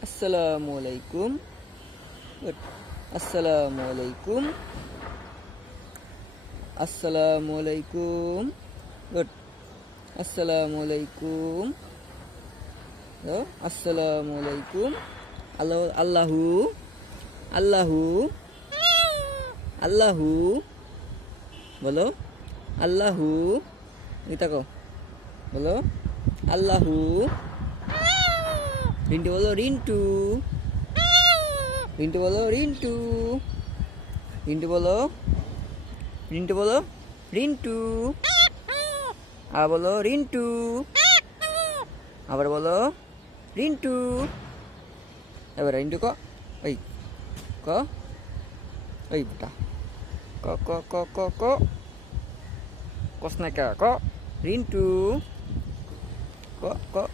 Assalamualaikum. Good. Assalamualaikum. Assalamualaikum. Good. Assalamualaikum. So, Assalamualaikum. Allahu. Allahu. Allahu. বলো আল্লাহু এই তাকো বলো আল্লাহু রিন্টু বলো রিন্টু রিন্টু বলো রিন্টু রিন্টু বলো রিন্টু বলো রিন্টু আর বলো রিন্টু আবার বলো রিন্টু এবার রিন্টু ওই ক ওই বেটা ক kos naik kok rindu kok